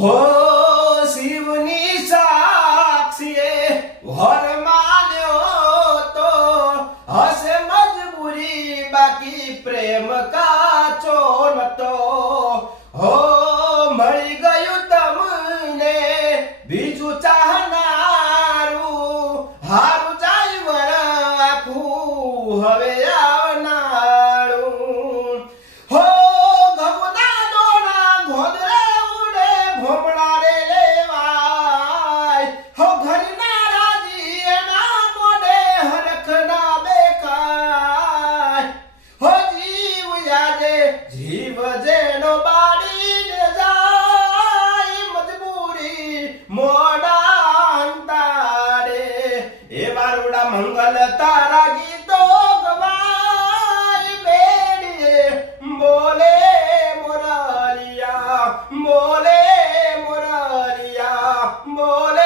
હો શિવની સાક્ષીએ વર માન્યો તો હશે મજબૂરી બાકી પ્રેમ કાચો નતો હો મળી ગયું તમને બીજું ચાહનારું હારું જાય વર આખું હવે આવનારું હો ગગુના દોણા ગોદરે ઉડે ભોમડા રે લેવાય હો ઘરના રાજી એના મોઢે હરખ ના બેકાય હો જીવ યાદે જીવ જેનો બાળીને જાય મજબૂરી મોડા અંતારે એ બારુડા મંગલ તારા ગીતો ગવાય બેડીએ બોલે મોરલિયા બોલે મોરલિયા બોલે